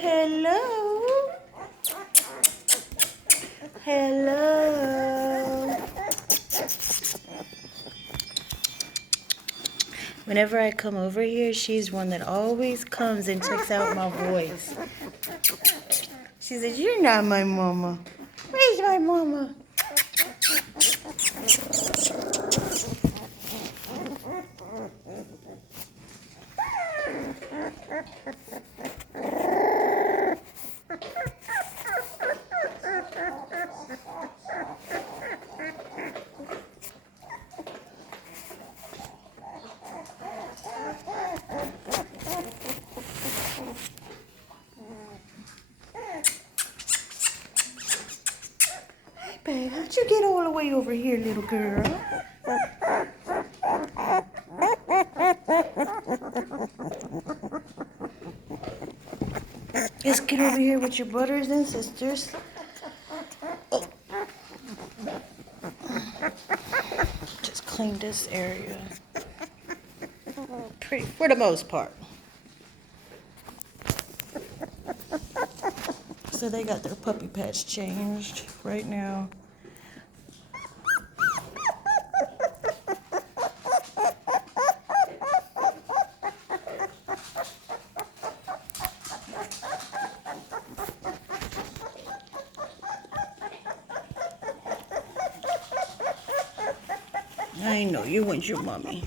hello. Hello. Whenever I come over here, she's one that always comes and checks out my voice. She says, "You're not my mama. Where's my mama?" Babe, how'd you get all the way over here, little girl? Let's get over here with your brothers and sisters. Just clean this area. Pretty, for the most part. So they got their puppy patch changed right now. I know, you want your mommy.